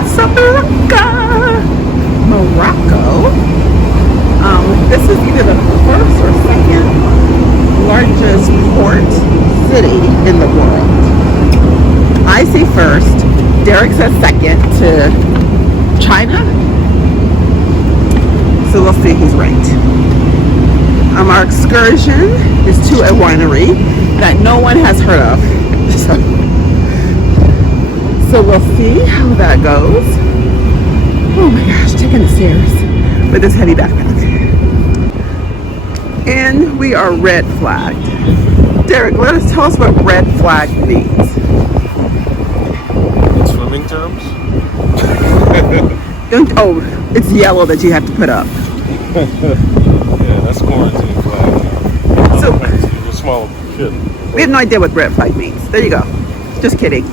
Casablanca, Morocco. This is either the first or second largest port city in the world. I say first. Derek says second to China. So we'll see who's right. Our excursion is to a winery that no one has heard of. So we'll see how that goes. Oh my gosh, taking the stairs with this heavy backpack. And we are red flagged. Derek, tell us what red flag means. In swimming terms? Oh, it's yellow that you have to put up. Yeah, that's quarantine flag. So, it's a small ship. We have no idea what red flag means. There you go. Just kidding.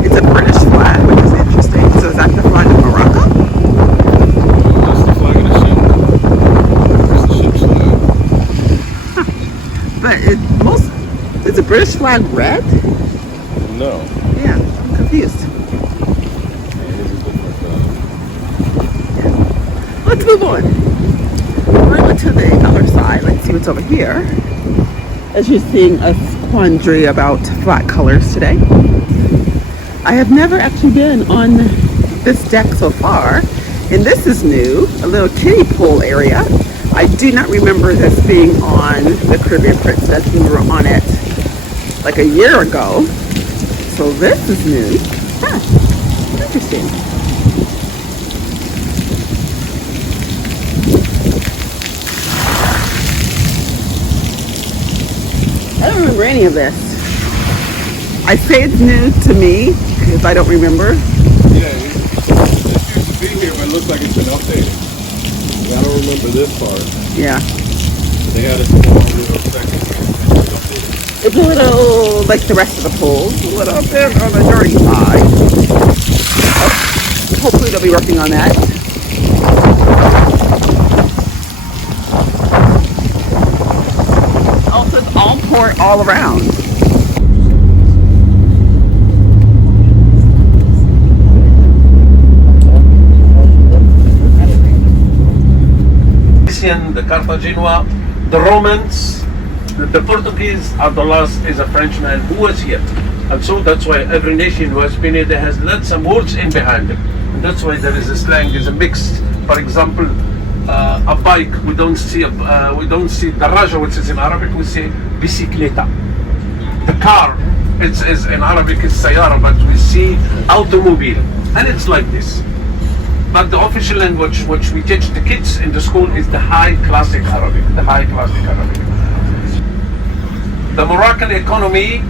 It's a British flag, which is interesting. So is that the flag of Morocco? That's the flag of the ship. That's the ship's flag. Huh. But is the British flag red? No. Yeah, I'm confused. Let's move on. We're going to the other side. Let's see what's over here. As you're seeing a quandary about flat colors today. I have never actually been on this deck so far, and this is new, a little kiddie pool area. I do not remember this being on the Caribbean Princess. We were on it like a year ago. So this is new. Huh, interesting. I don't remember any of this. I say it's new to me because I don't remember. Yeah, it used to be here, but it looks like it's been updated. I don't remember this part. Yeah. They had a small little section. It's a little like the rest of the pools, a little bit on the dirty side. Oh, hopefully they'll be working on that. Also, it's all port all around. The Carthaginois, the Romans, the Portuguese are the last is a Frenchman who was here. And so that's why every nation who has been here, they has let some words in behind them. And that's why there is a slang, is a mixed. For example, a bike, we don't see daraja, which is in Arabic, we say bicicleta. The car, it's in Arabic is sayara, but we see automobile. And it's like this. But the official language which we teach the kids in the school is the High Classic Arabic. The High Classic Arabic. The Moroccan economy,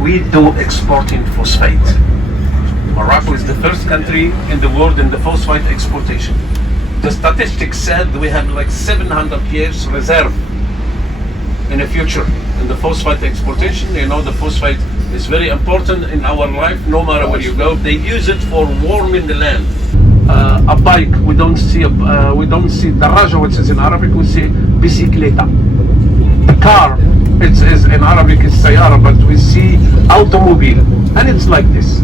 we do exporting phosphate. Morocco is the first country in the world in the phosphate exportation. The statistics said we have like 700 years reserve in the future in the phosphate exportation. You know, the phosphate is very important in our life, no matter where you go. They use it for warming the land. A bike, we don't see daraja, which is in Arabic, we say bicicleta. The car, it's in Arabic is sayara, but we see automobile, and it's like this.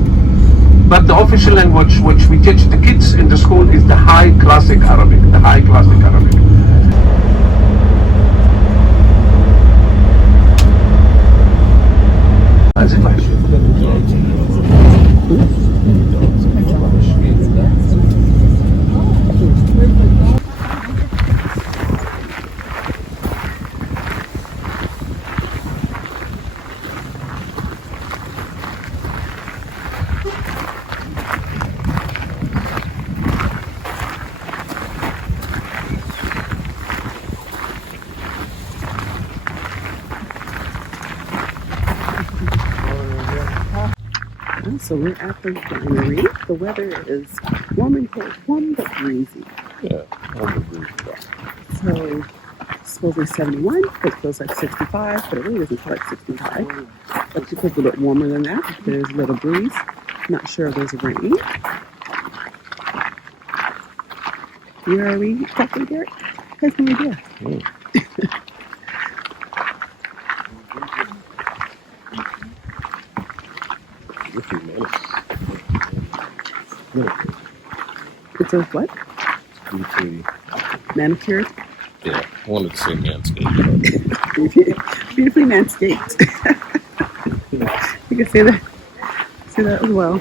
But the official language which we teach the kids in the school is the High Classic Arabic. The High Classic Arabic. So we're at the winery. The weather is warm and cold, warm but breezy. Yeah, on the breeze. So it's supposedly 71, it feels like 65, but it really doesn't feel like 65. But it feels a little bit warmer than that. There's a little breeze. Not sure if there's rain. Where are we exactly, Derek? I have no idea. It's a what? Beautifully. Manicured? Yeah, I wanted to say manscaped. Beautifully manscaped. You can see that. See that as well.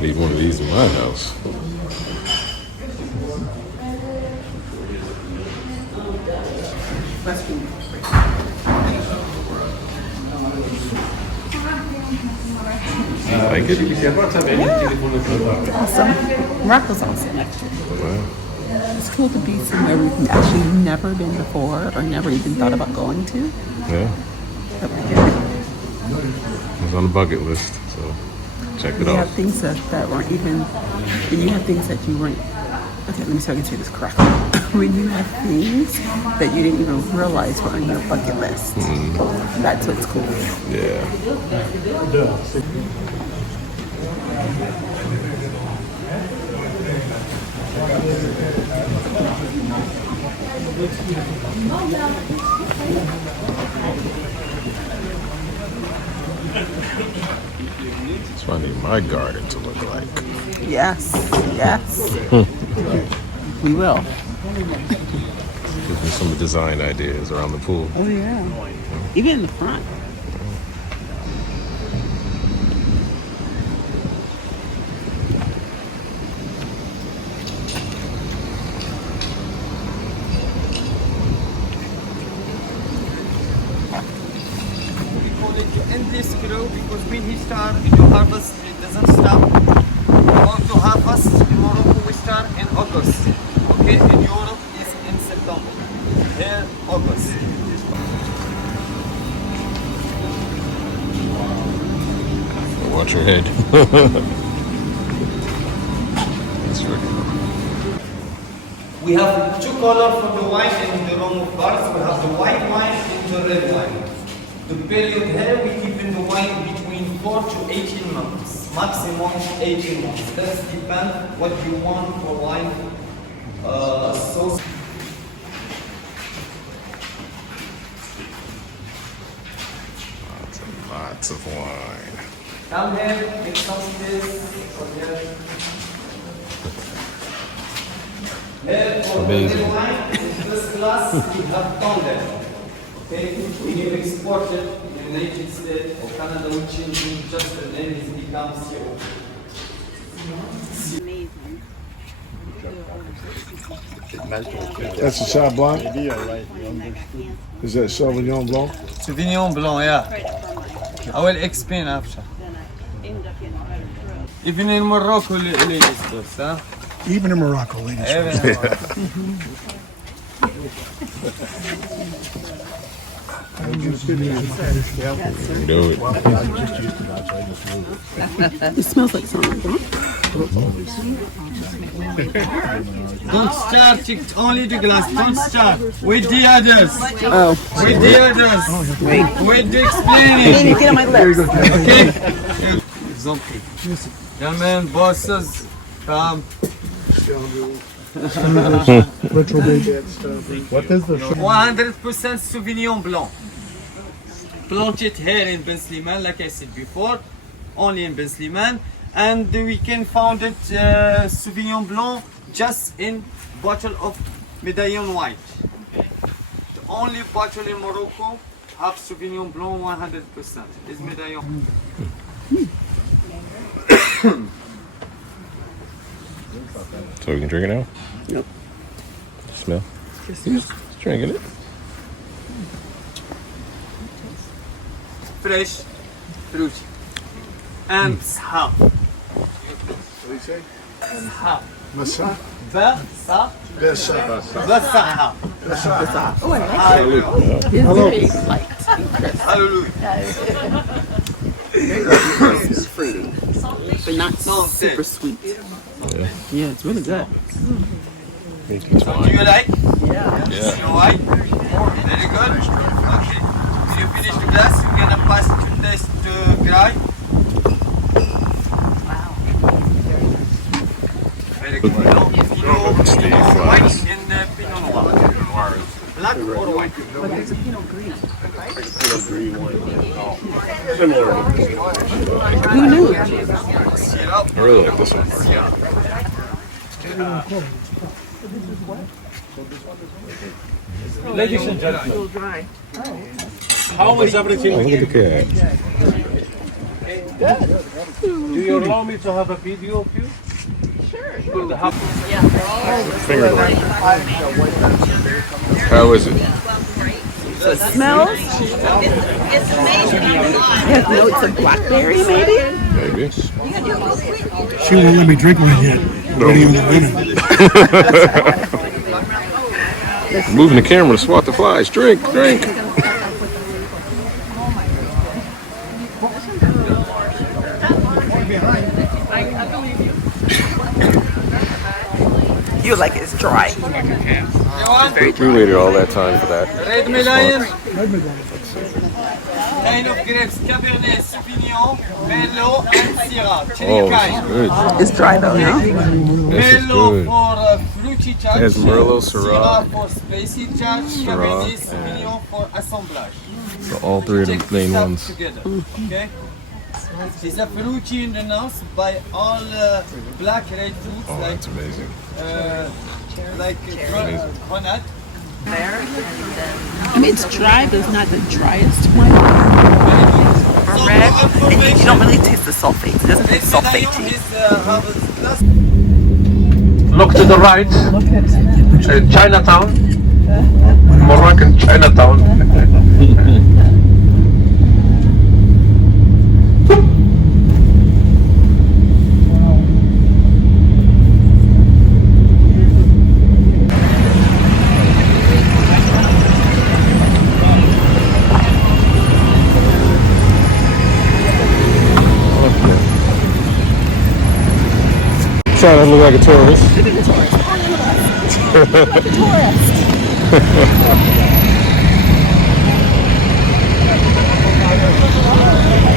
Need one of these in my house. Like it? Awesome. Morocco's awesome, actually. Wow. It's cool to be somewhere we've actually never been before or never even thought about going to. Yeah, But we're here. it's on the bucket list, so check it You out. have things that weren't even, and you have things that you weren't, okay, let me see if I can say this correctly. When you have things that you didn't even realize were on your bucket list. That's what's cool. Yeah. It's what I need my garden to look like. Yes, yes. We will. Gives me some design ideas around the pool. Oh yeah. Even in the front. In this crew, because when he start to harvest, it doesn't stop. Want to harvest in Morocco, we start in August. Okay, in Europe is in September. Here, August. Watch your head. That's right. We have two colors for the wine in the room of bars. We have the white wine and the red wine. The period here we keep in the wine between 4 to 18 months, maximum 18 months. That depends what you want for wine. So Lots of wine. come here, make some space. Here for the Amazing. red wine, in this glass we have thunder. Okay, when you export it in the United States or Canada, we change just the name, it becomes CO. That's a Sauv Blanc? Is that Sauvignon Blanc? Sauvignon Blanc, yeah. I will explain after. Even in Morocco, ladies, this, huh? Even in Morocco, ladies. Even in Morocco. Do it. It smells like something, huh? Don't start it, only the glass. Don't start with the others. Oh. With the others. With the explaining. Baby, get on my lips. Okay? Example. Gentlemen, bosses, come. What is the 100% Sauvignon Blanc. Planted here in Ben Sliman, like I said before, only in Ben Sliman, and we can find it Sauvignon Blanc just in bottle of Medallion White. The only bottle in Morocco have Sauvignon Blanc 100% is Medallion. So we can drink it now? Nope. Smell? Just drinking it. Fresh fruit and sahab. What do you say? Sahab. Masa? Ba-sa. Bessa. Ba-sahab. Oh, I like Hallelujah. it. It's very light and crisp. Hallelujah. It's fruity, but not super sweet. Yeah, it's really good. Do you like? Yeah. You know why? Very good. Okay. When you finish the glass, you're gonna pass it to taste to Guy. Very White and Pinot Noir. Black or white? But there's a Pinot Green, right? Pinot Green one. Similar. Who knew? I really like this one. Ladies and gentlemen, Dry. how is everything Look at the cat. Do you allow me to have a video of you? Sure. Finger line. How is it? So it smells. It has notes of blackberry, maybe? Maybe. She won't let me drink one yet. No. Not even the winner. Moving the camera to swat the flies. Drink, drink. You like it's dry. We waited all that time for that. Red Melian. Kind of grapes, Cabernet Sauvignon, Merlot, and Syrah. Oh, Cherry this is kind. good. It's dry though, no? This is Merlot good. for fruity touch. It has Merlot, Syrah, for spicy touch. Cabernet Sauvignon for assemblage. So all three of the Check main this out ones. together, okay? It's a fruity in the nose by all black red fruits Oh, that's amazing. granite. I mean, it's dry, but it's not the driest wine. Or red, and you don't really taste the sulfate. It doesn't taste sulfatey. look to the right, Chinatown, Moroccan Chinatown. Trying to look like a tourist.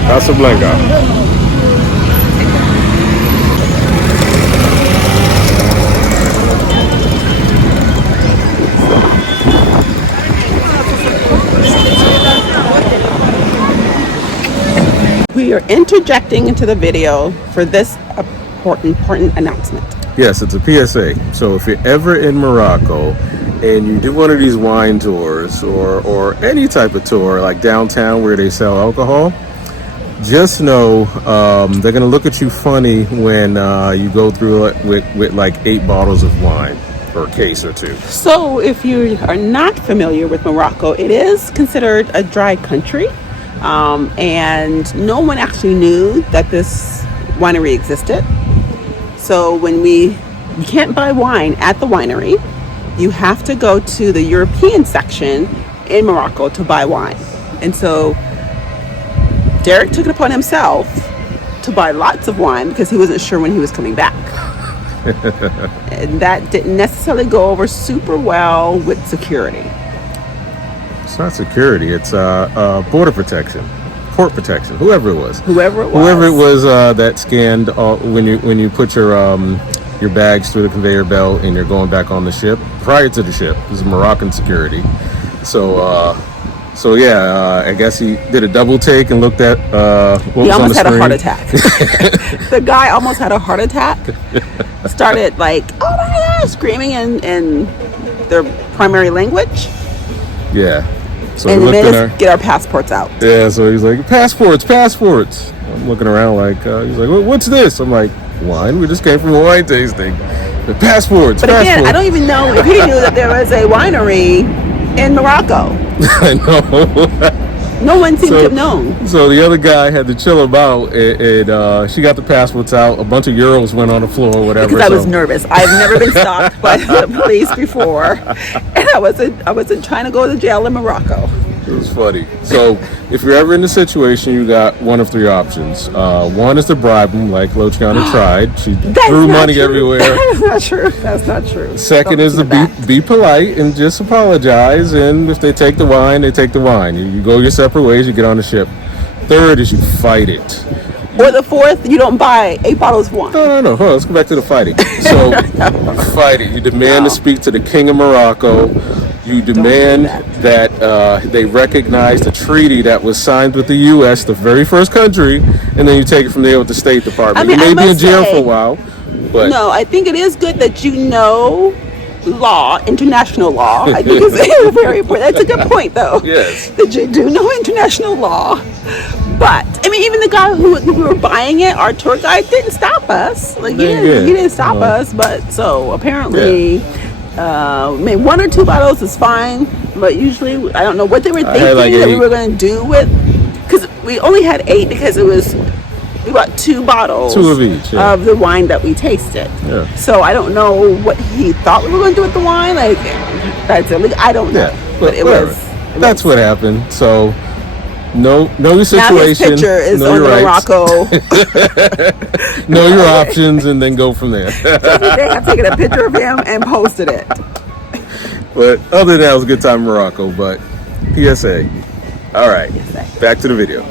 Casablanca. We are interjecting into the video for this important announcement. Yes, it's a PSA. So if you're ever in Morocco and you do one of these wine tours or any type of tour like downtown where they sell alcohol, just know they're gonna look at you funny when you go through it with like 8 bottles of wine or a case or 2. So if you are not familiar with Morocco, it is considered a dry country, and no one actually knew that this winery existed. So when you can't buy wine at the winery, you have to go to the European section in Morocco to buy wine. And so Derek took it upon himself to buy lots of wine because he wasn't sure when he was coming back. And that didn't necessarily go over super well with security. It's not security, it's border protection, port protection, whoever it was. Whoever it was that scanned when you put your bags through the conveyor belt and you're going back on the ship. Prior to the ship, it was Moroccan security. So I guess he did a double take and looked at what he was on the almost had screen. a heart attack. The guy almost had a heart attack. Started like, oh my God, screaming in their primary language. Yeah. So And he they looked made at us her. get our passports out. Yeah, so he's like, passports. I'm looking around like, he's like, what's this? I'm like, wine. We just came from a wine tasting. The passports. But again, I don't even know if he knew that there was a winery in Morocco. I know. No one seemed to have known. So the other guy had to chill him out, and she got the passports out. A bunch of euros went on the floor, or whatever. Because I was nervous. I've never been stopped by the police before, and I wasn't trying to go to jail in Morocco. It was funny. So if you're ever in the situation, you got one of 3 options. One is to bribe them, like Lochana tried. She threw money everywhere. That's not true. That's not true. Second is to be polite and just apologize. And if they take the wine, they take the wine. You go your separate ways. You get on the ship. Third is you fight it. Or the fourth, you don't buy 8 bottles of wine. No. Hold on, let's go back to the fighting. So, fighting. You demand to speak to the King of Morocco. You demand that they recognize the treaty that was signed with the U.S., the very first country, and then you take it from there with the State Department. You may be in jail for a while, but... No, I think it is good that you know law, international law. I think it's very important. That's a good point, though. Yes. That you do know international law. But, I mean, even the guy who we were buying it, our tour guide, didn't stop us. Like, he didn't stop us, but so apparently... maybe 1 or 2 bottles is fine, but usually I don't know what they were thinking that we were going to do with, because we only had 8 because we bought 2 bottles 2 of each of the wine that we tasted. Yeah. So I don't know what he thought we were going to do with the wine. Like, that's illegal. I don't know. Yeah, but that's what happened. So know your situation. Now his picture is on the Morocco. Know your options and then go from there. I've taken a picture of him and posted it. But other than that, it was a good time in Morocco. But PSA. All right, back to the video.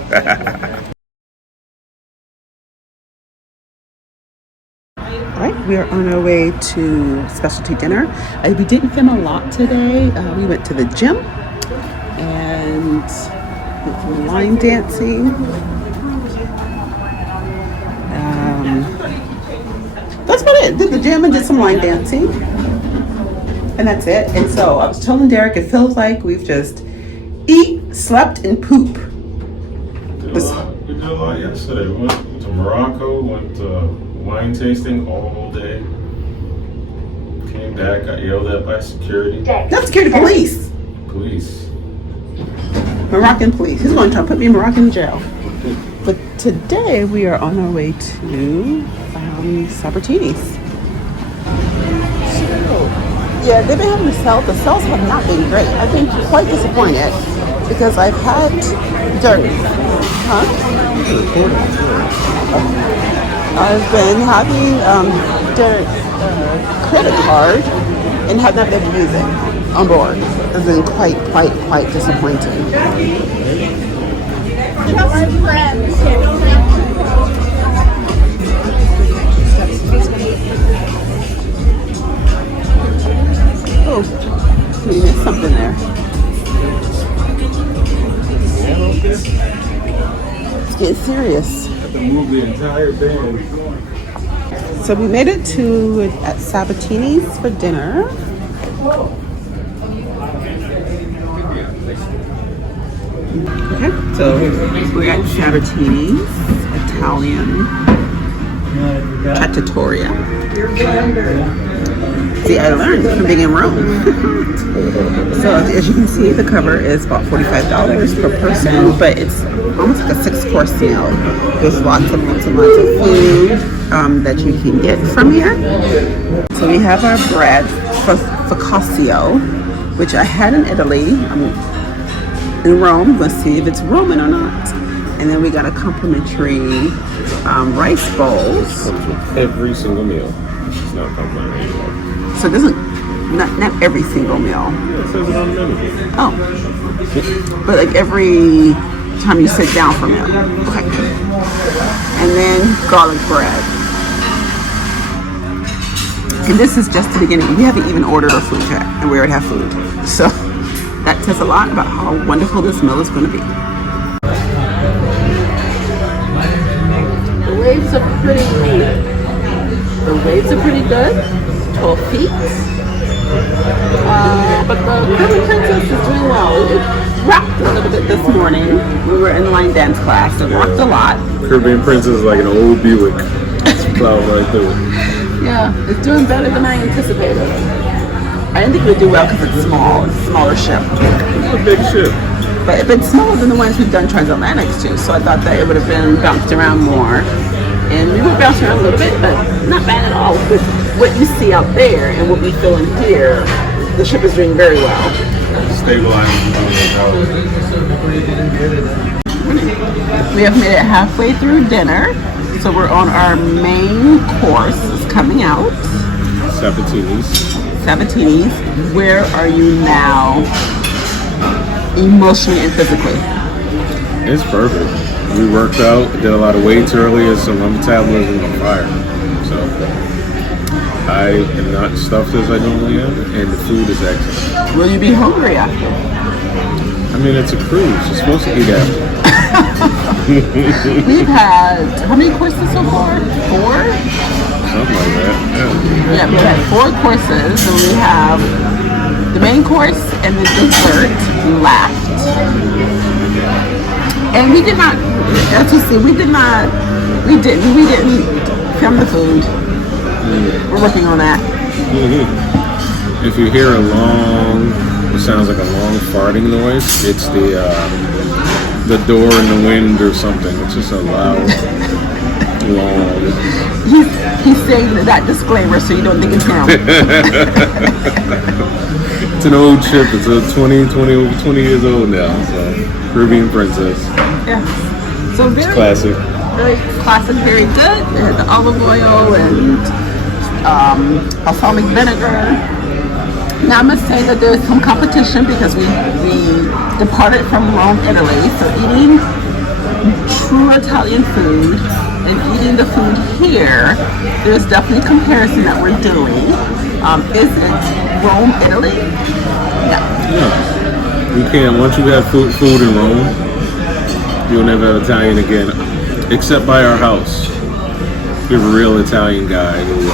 All right, we are on our way to specialty dinner. We didn't film a lot today. We went to the gym and did some line dancing. That's about it. Did the gym and did some line dancing. And that's it. And so I was telling Derek, it feels like we've just eat, slept, and poop. We did a lot yesterday. We went to Morocco, went to wine tasting all day. Came back, got yelled at by security. Not security, police. Moroccan police. He's going to try to put me in Moroccan jail. But today we are on our way to Sabatini's. Yeah, they've been having to sell. The sales have not been great. I've been quite disappointed because I've had dirt. I've been having their credit card and have not been able to use it on board. It's been quite disappointing. Oh, we missed something there. It's getting serious. Have to move the entire band. So we made it to Sabatini's for dinner. Okay, so we're at Sabatini's Italian Trattoria. See, I learned from being in Rome. So as you can see, the cover is about $45 per person, but it's almost like a 6-course meal. There's lots of food that you can get from here. So we have our bread, focaccia, which I had in Italy, in Rome. Let's see if it's Roman or not. And then we got a complimentary rice bowls. Comes with every single meal. It's not complimentary anymore. So it doesn't, not every single meal. Yeah, it says it on the menu. Oh. But like every time you sit down for a meal. Okay. And then garlic bread. And this is just the beginning. We haven't even ordered our food yet, and we already have food. So that says a lot about how wonderful this meal is going to be. The waves are pretty good. 12 feet. But the Caribbean Princess is doing well. It rocked a little bit this morning. We were in line dance class. It rocked a lot. Caribbean Princess is like an old Buick. It's plowing right through it. Yeah, it's doing better than I anticipated. I didn't think it would do well because it's small. It's a smaller ship. It's a big ship. But it's smaller than the ones we've done Transatlantics to, so I thought that it would have been bounced around more. And we were bouncing around a little bit, but not bad at all. With what you see out there and what we feel in here, the ship is doing very well. Stabilizing. We have made it halfway through dinner, so we're on our main course. It's coming out. Sabatini's. Where are you now, emotionally and physically? It's perfect. We worked out, did a lot of weights earlier, so my metabolism is on fire. So I am not stuffed as I normally am, and the food is excellent. Will you be hungry after? I mean, it's a cruise. You're supposed to eat after. We've had, how many courses so far? 4? Something like that. Yeah, we've had 4 courses, and we have the main course and the dessert left. And we did not, as you see, we didn't film the food. We're working on that. If you hear a long, it sounds like a long farting noise, it's the door in the wind or something. It's just a loud, long. He's saying that disclaimer so you don't think it's him. It's an old ship. It's a 20 years old now. So Caribbean Princess. Yeah. So very Classic. Very classic, very good. It has the olive oil and balsamic vinegar. Now I must say that there's some competition because we departed from Rome, Italy. So eating true Italian food and eating the food here, there's definitely comparison that we're doing. Is it Rome, Italy? Yeah. You can't. Once you have food in Rome, you'll never have Italian again, except by our house. We have a real Italian guy who.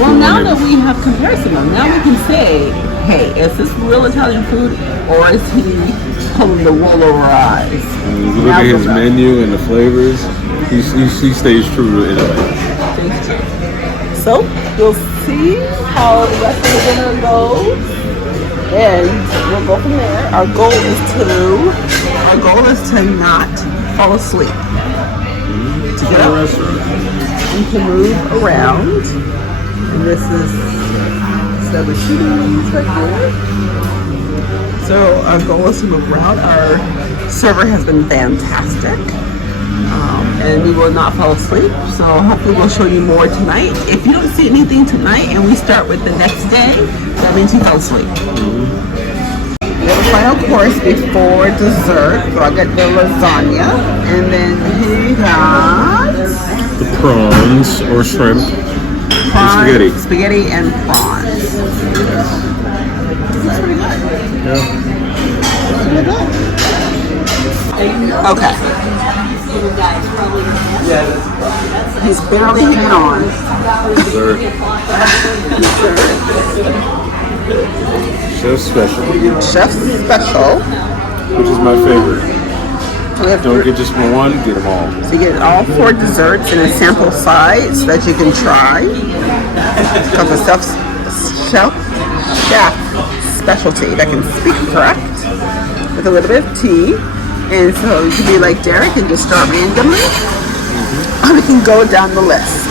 Well, now that we have comparison, now we can say, hey, is this real Italian food or is he pulling the wool over our eyes? If you look at his menu and the flavors, he stays true to Italy. So we'll see how the rest of the dinner goes, and we'll go from there. Our goal is to not fall asleep, to get up and to move around. And this is Sabatini right here. So our goal is to move around. Our server has been fantastic. And we will not fall asleep. So hopefully we'll show you more tonight. If you don't see anything tonight and we start with the next day, that means you fell asleep. We have a final course before dessert. So I got the lasagna. And then he got The prawns or shrimp. prawns, spaghetti and prawns. That's pretty good. Yeah. Okay. He's barely hanging on. Dessert. Chef's special. Chef's special. Which is my favorite. Don't get just one, get them all. So you get all 4 desserts in a sample size so that you can try. It's called the chef specialty that can speak correct with a little bit of tea. And so you can be like Derek and just start randomly. Or we can go down the list.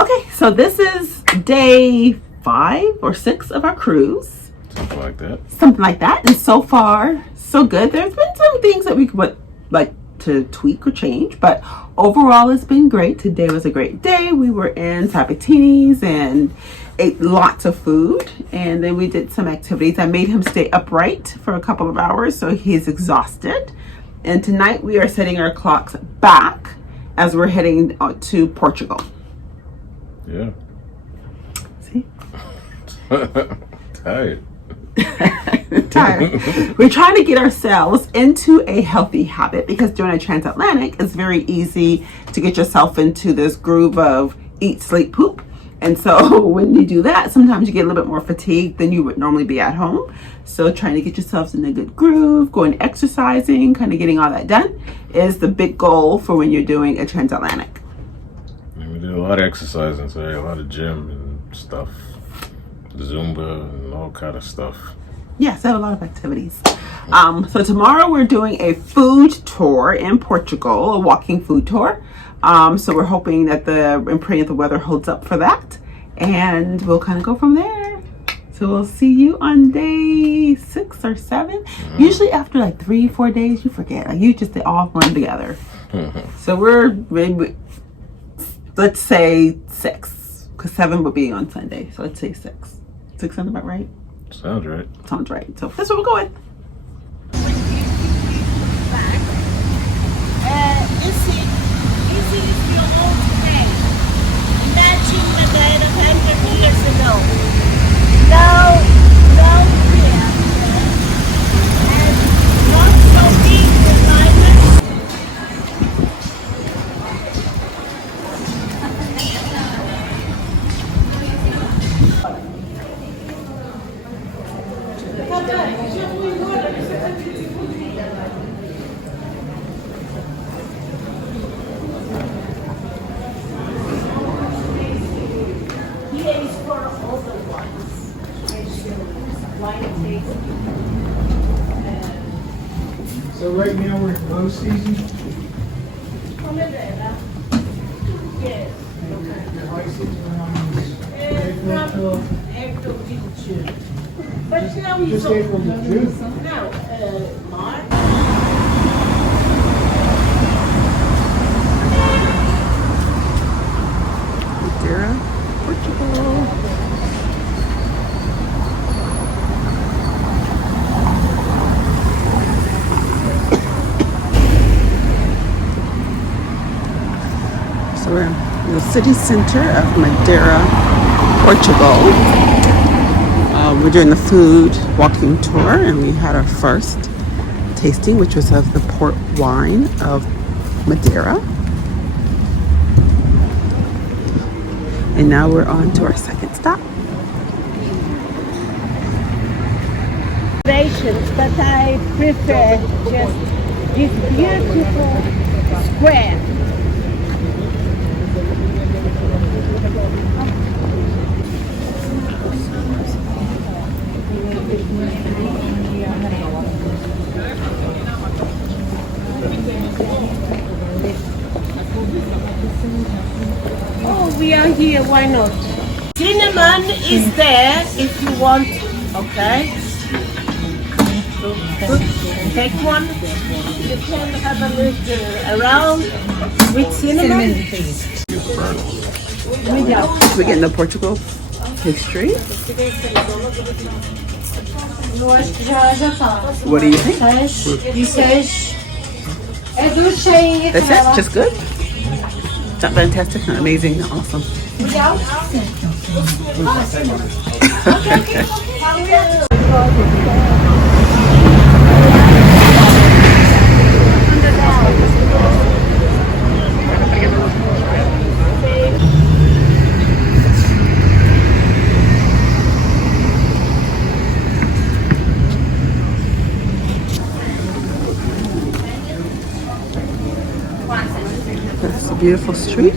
Okay, so this is day 5 or 6 of our cruise. Something like that. Something like that. And so far, so good. There's been some things that we would like to tweak or change, but overall it's been great. Today was a great day. We were in Sabatini's and ate lots of food, and then we did some activities. I made him stay upright for a couple of hours so he's exhausted. And tonight we are setting our clocks back as we're heading to Portugal. Yeah. See? Tired. Tired. We're trying to get ourselves into a healthy habit because during a transatlantic, it's very easy to get yourself into this groove of eat, sleep, poop. And so when you do that, sometimes you get a little bit more fatigued than you would normally be at home. So trying to get yourselves in a good groove, going exercising, kind of getting all that done is the big goal for when you're doing a transatlantic. And we did a lot of exercising today, a lot of gym and stuff. Zumba and all kind of stuff. Yes, I have a lot of activities. So tomorrow we're doing a food tour in Portugal, a walking food tour. So we're hoping that and praying that the weather holds up for that. And we'll kind of go from there. So we'll see you on day 6 or 7. Usually after like 3-4 days, you forget. Like they all run together. So we're maybe, let's say 6, because 7 would be on Sunday. So let's say 6. 6 sound about right? Sounds right. Sounds right. So that's where we're going. right now we're in low season. Yes. Your high season around April April to June. But now till it's just April to June. now, March. Madeira, Portugal. So we're in the city center of Madeira, Portugal. We're doing the food walking tour, and we had our first tasting, which was of the port wine of Madeira. And now we're on to our second stop. But I prefer just this beautiful square. Oh, we are here, why not? Cinnamon is there if you want, okay? Take one. You can have a look around with cinnamon. We're getting the Portugal pastry. What do you think? That's it? Just good? Is that fantastic? Amazing? Awesome. That's a beautiful street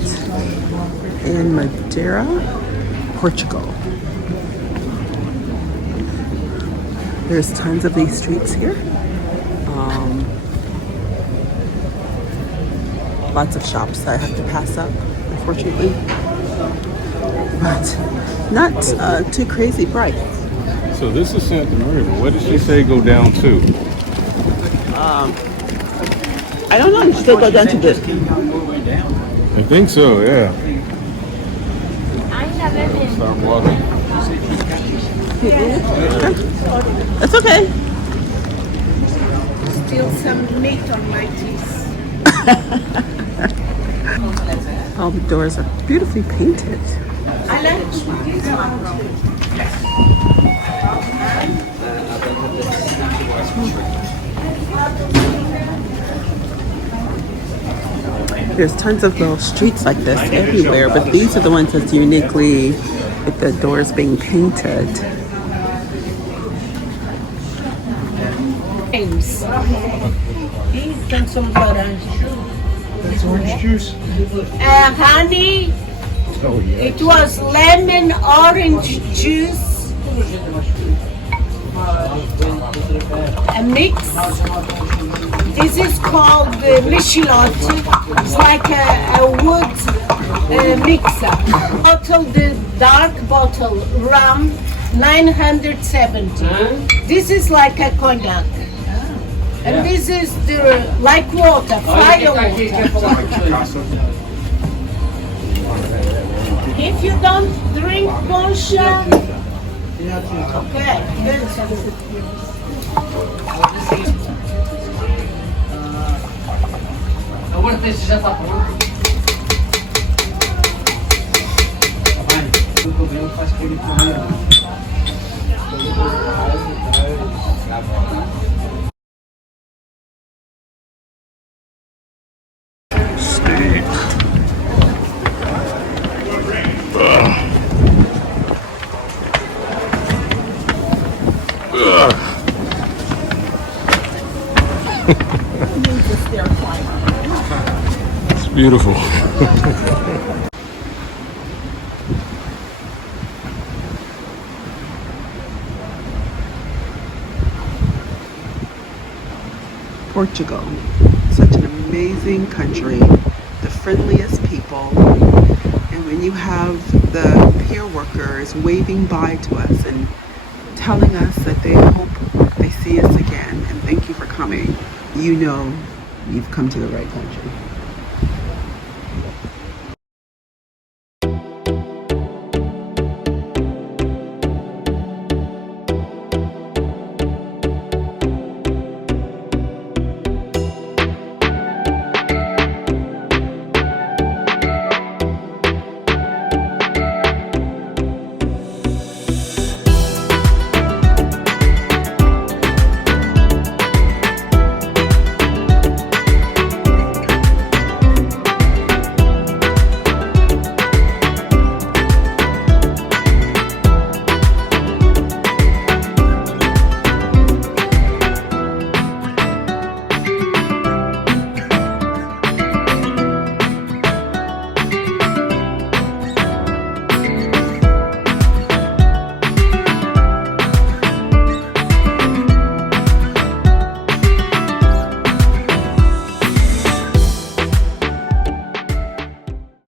in Madeira, Portugal. There's tons of these streets here. Lots of shops that I have to pass up, unfortunately. But not too crazy bright. So this is Santa Maria. What did she say go down to? I don't know. You still go down to this. I think so, yeah. Start walking. It's okay. Still some meat on my teeth. All the doors are beautifully painted. I like this one too. There's tons of little streets like this everywhere, but these are the ones that's uniquely with the doors being painted. These and some orange. That's orange juice. Honey, it was lemon orange juice. A mix. This is called Michelotte. It's like a wood mixer. Bottle, the dark bottle, rum, 970. This is like a cognac. And this is the like water, fire water. If you don't drink Funchal, okay. Agora esse já tá pronto. O problema faz que ele primeiro. It's beautiful. Portugal. Such an amazing country, the friendliest people, and when you have the pier workers waving by to us and telling us that they hope they see us again and thank you for coming, you know you've come to the right country.